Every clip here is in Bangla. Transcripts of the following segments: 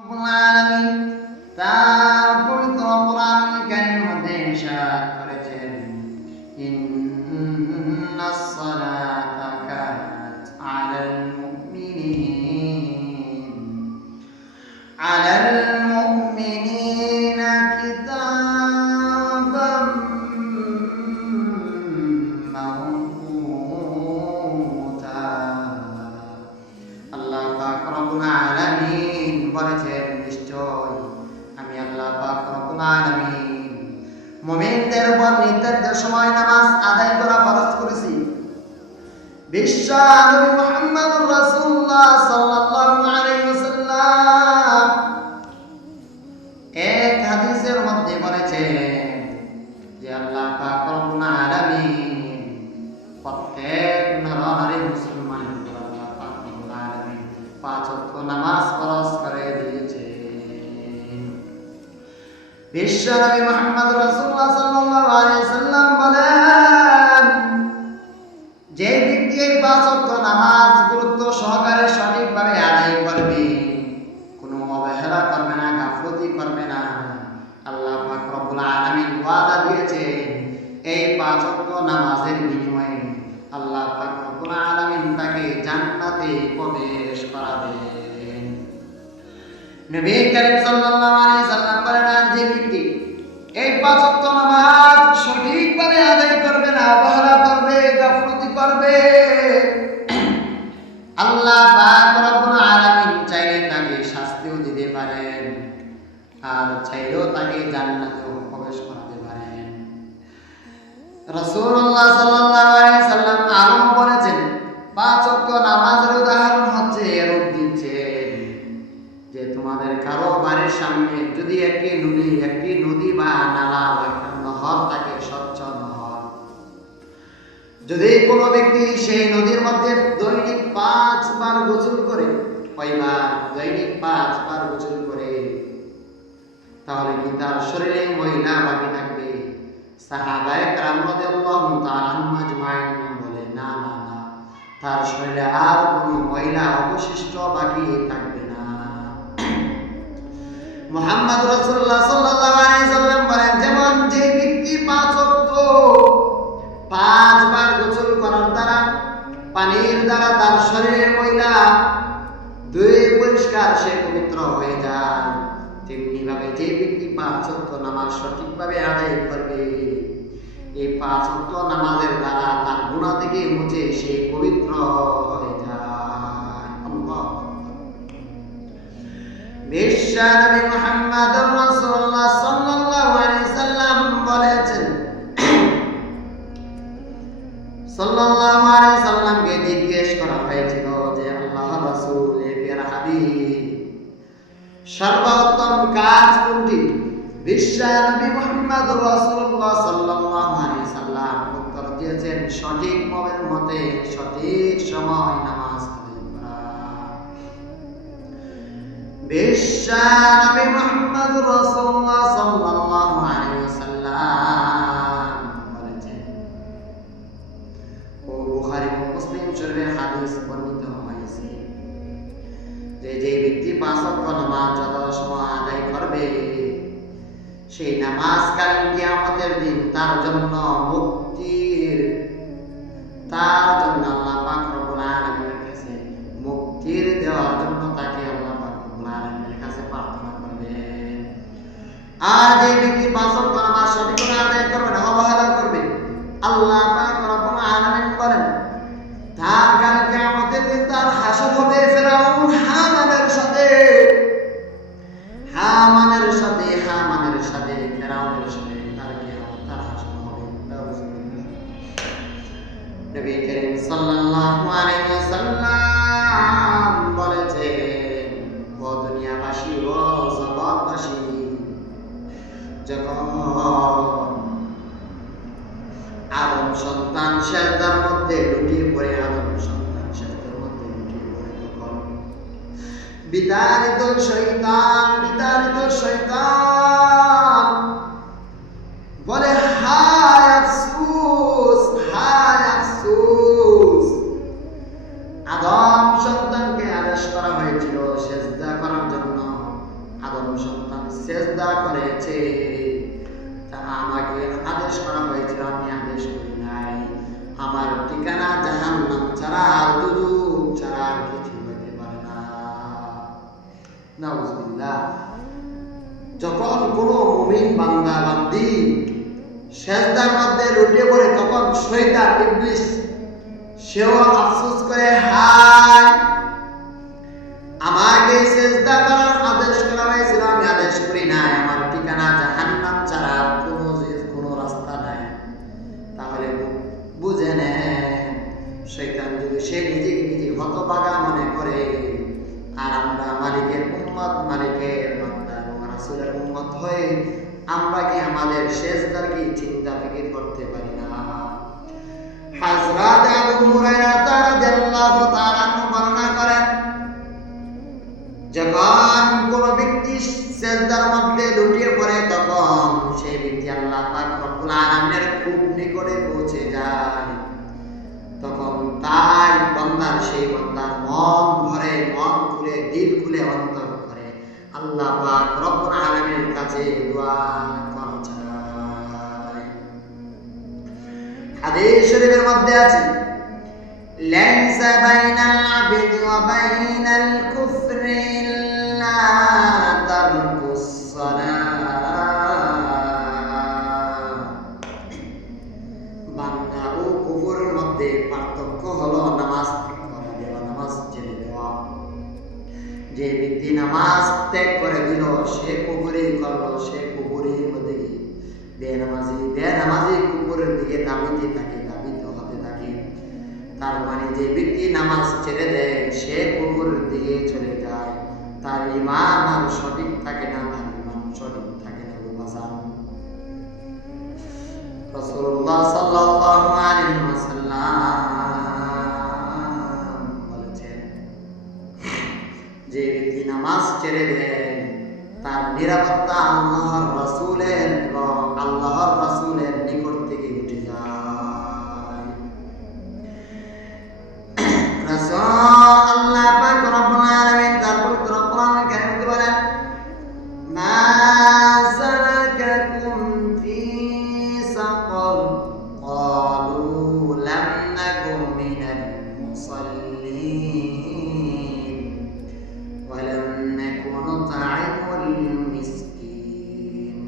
রব্বুল আলামিন তার পবিত্র কোরআনুল কারীমের মধ্যে ইরশাদ করেছেন, ইন্নাস সালাতা কানাত আলাল মুমিনিনা কিতাবাম মাওকুতা। আল্লাহ পাক রব্বুল আলামিন বলেছেন, নিশ্চয় আমি আল্লাহ পাক রব্বুল আলামিন মুমিনদের উপর নির্ধারিত সময় নামাজ আদায় করা ফরজ করেছি। বিশ্ব নবী মুহাম্মদুর রাসূলুল্লাহ সাল্লাল্লাহু আলাইহি ওয়াসাল্লাম এক হাদিসের মধ্যে বলেছেন যে আল্লাহ পাক রব্বুল আলামিন প্রত্যেক নর-নারী মুসলমানের উপর আল্লাহ পাক রব্বুল আলামিন 5 ওয়াক্ত নামাজ ফরজ করে দিয়েছেন। বিশ্ব নবী মুহাম্মদ রাসূলুল্লাহ সাল্লাল্লাহু আলাইহি ওয়াসাল্লাম বলেন, যে ব্যক্তি এই 5 ওয়াক্ত নামাজ গুরুত্ব সহকারে সঠিকভাবে আদায় করবে, কোনো অবহেলা করবে না, গাফলতি করবে না, আল্লাহ পাক রব্বুল আলামিন ওয়াদা দিয়েছেন এই 5 ওয়াক্ত নামাজের বিনিময়ে আল্লাহ পাক রব্বুল আলামিন তাকে জান্নাতে প্রবেশ করাবেন। নবী করিম সাল্লাল্লাহু আলাইহি সাল্লাম বলেন, যে ব্যক্তি এই 5 ওয়াক্ত নামাজ সঠিকভাবে আদায় করবে না, অবহেলা করবে, গাফলতি করবে, আল্লাহ পাক রব্বুল আলামিন চাইলে তাকে শাস্তিও দিতে পারেন আর চাইলেও তাকে জান্নাতেও প্রবেশ করাতে পারেন। রাসূলুল্লাহ সাল্লাল্লাহু আলাইহি সাল্লাম আরো বলেছেন, 5 ওয়াক্ত নামাজের উদাহরণ হচ্ছে এরূপ দিচ্ছেন যে তোমাদের কারো বাড়ির সামনে যদি একটি নদী বা নালা বা একটা নহর থাকে, স্বচ্ছ নহর, যদি কোনো ব্যক্তি সেই নদীর মধ্যে দৈনিক 5 বার গোসল করে, দৈনিক 5 বার গোসল করে, তাহলে কি তার শরীরে ময়লা বাকি থাকবে? সাহাবায়ে কেরাম রাদিয়াল্লাহু তাআলা আনহুম আজমাইন বলে, না না না, তার শরীরে আর কোনো ময়লা অবশিষ্ট বাকি থাকবে না। মুহাম্মদ রাসূলুল্লাহ সাল্লাল্লাহু আলাইহি সাল্লাম বলেন, যেমন যে ব্যক্তি 5 ওয়াক্ত 5 বার গোসল করার দ্বারা, পানির দ্বারা তার শরীরের ময়লা ধুয়ে পরিষ্কার, সে পবিত্র হয়ে যায়, তেমনি ভাবে যে ব্যক্তি 5 ওয়াক্ত নামাজ সঠিকভাবে আদায় করবে, এই 5 ওয়াক্ত নামাজের দ্বারা তার গুনাহ থেকে মুছে সে পবিত্র হয়ে যায়। আল্লাহ বিশ্ব নবী মুহাম্মদুর রাসূলুল্লাহ সাল্লাল্লাহু আলাইহি সাল্লাম বলেছেন, সাল্লাল্লাহু আলাইহি সাল্লামকে জিজ্ঞেস করা হয়েছিল যে আল্লাহর রাসূল, এ প্রিয় হাবিব, সর্বোত্তম কাজ কোনটি? বিশ্ব নবী মুহাম্মদুর রাসূলুল্লাহ সাল্লাল্লাহু আলাইহি সাল্লাম উত্তর দিয়েছেন, সঠিক মতে সঠিক সময় নামাজ আদায় করা। বিশ্ব নবী মুহাম্মদুর রাসূলুল্লাহ সাল্লাল্লাহু আলাইহি সাল্লাম বলেছেন, ও বুখারী ও মুসলিম শরীফের হাদিস বর্ণিত হয়েছে যে যে ব্যক্তি 5 ওয়াক্ত নামাজ যথাসময়ে আদায় করবে, সেই নামাজ কালীন কিয়ামতের দিন তার জন্য আল্লাহ পাক রব্বুল আলামিনের কাছে মুক্তির দেওয়ার জন্য তাকে আল্লাহ পাক রব্বুল আলামিনের কাছে প্রার্থনা করবে। আর যে ব্যক্তি 5 ওয়াক্ত নামাজ সঠিকভাবে আদায় করবে না, অবহেলা করবে, আল্লাহ পাক রব্বুল আলামিন বলেন, তার কাল কিয়ামতের দিন তার হাসর হবে ফিরআউন হামানের সাথে ফিরআউনের সাথে তার হাসর হবে। নবী করিম সাল্লাল্লাহু আলাইহি ওয়াসাল্লাম বলেছেন, ও দুনিয়াবাসী, ও জগৎবাসী, যখন আদম সন্তান সেজদার মধ্যে লুটিয়ে পড়ে, তখন বিতাড়িত শয়তান বলে, হায় আফসোস, হায় আফসোস, আদম সন্তানকে আদেশ করা হয়েছিল সেজদা করার জন্য, সেজদা করেছে, তা আমাকে আদেশ করা হয়েছিল, আমি আদেশ করি নাই। আমার ঠিকানা জাহান্নাম ছাড়া আর দুজক ছাড়া আর কিছু হতে পারে না। নাউজুবিল্লাহ। যখন কোনো মুমিন বান্দা বান্দি সেজদার মধ্যে লুটিয়ে পড়ে, তখন শয়তান ইবলিস সেও আফসোস করে, হায় আমাকে সেজদা করার আদেশ করা হয়েছিল, আমি আদেশ করি নাই, আমার ঠিকানা জাহান্নাম ছাড়া কোনো রাস্তা নাই। তাহলে বুঝে নেন, শয়তান যদি সে নিজেকে নিজে হতভাগা মনে করে, আর আমরা মালিকের উম্মত, মালিকের বান্দা এবং রাসূলের উম্মত হয়ে আমরা কি আমাদের সেজদার কি চিন্তা ফিকির করতে পারি না? হযরত আবু হুরায়রা রাদিয়াল্লাহু তাআলা বর্ণনা করেন, যখন কোন ব্যক্তি সেজদার মধ্যে লুটিয়ে পড়ে, তখন সেই ব্যক্তি আল্লাহ পাক রব্বুল আলামিনের খুব নিকটে পৌঁছে যায়। তখন তাই সেই বান্দার মন ভরে, মন খুলে, দিল খুলে, অন্তর করে আল্লাহ পাক রব্বুল আলামিনের কাছে দোয়া করা চায়। হাদিস শরীফের মধ্যে আছে, লাইসা বাইনাল আবদি ওয়া বাইনাল কুফরি ইল্লা তারকুস সালাহ। বান্দা ও কুফরের মধ্যে পার্থক্য হলো নামাজ ত্যাগ করা দেওয়া, নামাজ ছেড়ে দেওয়া। যে ব্যক্তি নামাজ ত্যাগ করে দিল, সে কুফরি করলো, সে কুফরির মধ্যে বেনামাজি কুফরের দিকে দাবিতে থাকে, দাবিত হতে থাকে। তার মানে যে ব্যক্তি নামাজ ছেড়ে দেয়, সে কুফরের দিকে চলে যায়, তার ঈমান আর সঠিক থাকে না, তার ঈমান সঠিক থাকে না। রাসূলুল্লাহ সাল্লাল্লাহু আলাইহি ওয়াসাল্লাম বলেছেন, যে ব্যক্তি নামাজ ছেড়ে দেয়, তার নিরাপত্তা আল্লাহর রাসূলের এবং আল্লাহর রাসূলের নিকট থেকে উঠে যায়। আল্লাহ পাক রব্বুল আলামিন তার পবিত্র কোরআনে কারীমে বলেন, মা সালাকাকুম ফি সাকর ক্বালু লাম নাকু মিনাল মুসাল্লিন ওয়া লাম নাকু নুত'ইমুল মিসকিন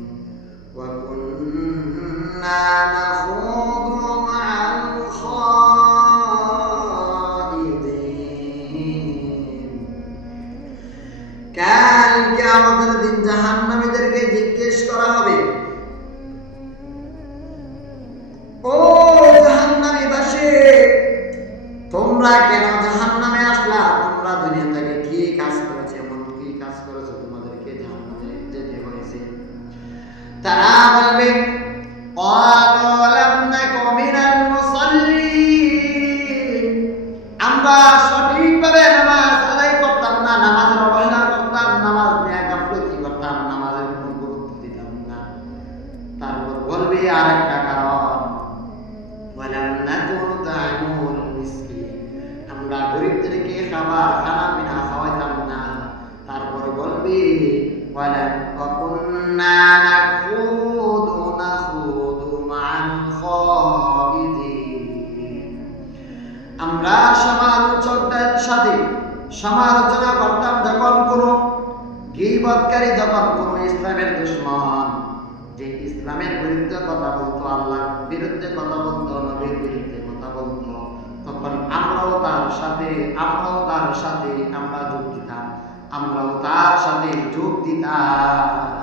ওয়া কুন্না নাখুদু মা'আল কাল কিয়ামতের দিন জাহান্নামীদেরকে জিজ্ঞেস করা হবে, ও জাহান্নামীবাসী, তোমরা কেন জাহান্নামে আসলা? তোমরা দুনিয়া থেকে কি কাজ করেছো, এমন কি কাজ করেছো তোমাদেরকে জাহান্নামে যেতে হয়েছে? তারা বলবে, ক্বালু লাম নাকু মিনাল মুসাল্লিন, আমরা সঠিকভাবে নামাজ আদায় করতাম না, নামাজের অবহেলা করতাম, নামাজ নিয়ে গাফলতি করতাম, নামাজের কোনো গুরুত্ব দিতাম না। তারপর বলবে আরেকটা কারণ, ওয়ালাম নাকু নুত'ইমুল মিসকিন, আমরা গরিবদেরকে খানা পিনা খাওয়াইতাম না। তারপর বলবে ওয়া কুন্না নাখুদু মা'আল খাবিদিন, আমরা সমালোচকদের সাথে সমালোচনা করতাম। যখন কোনো গীবতকারী, যখন কোনো ইসলামের দুশমন, যে ইসলামের বিরুদ্ধে কথা বলতো, আল্লাহর বিরুদ্ধে কথা বলতো, নবীর বিরুদ্ধে কথা বলতো, তখন আমরাও তার সাথে আমরা যোগ দিতাম, আমরাও তার সাথে যোগ দিতাম।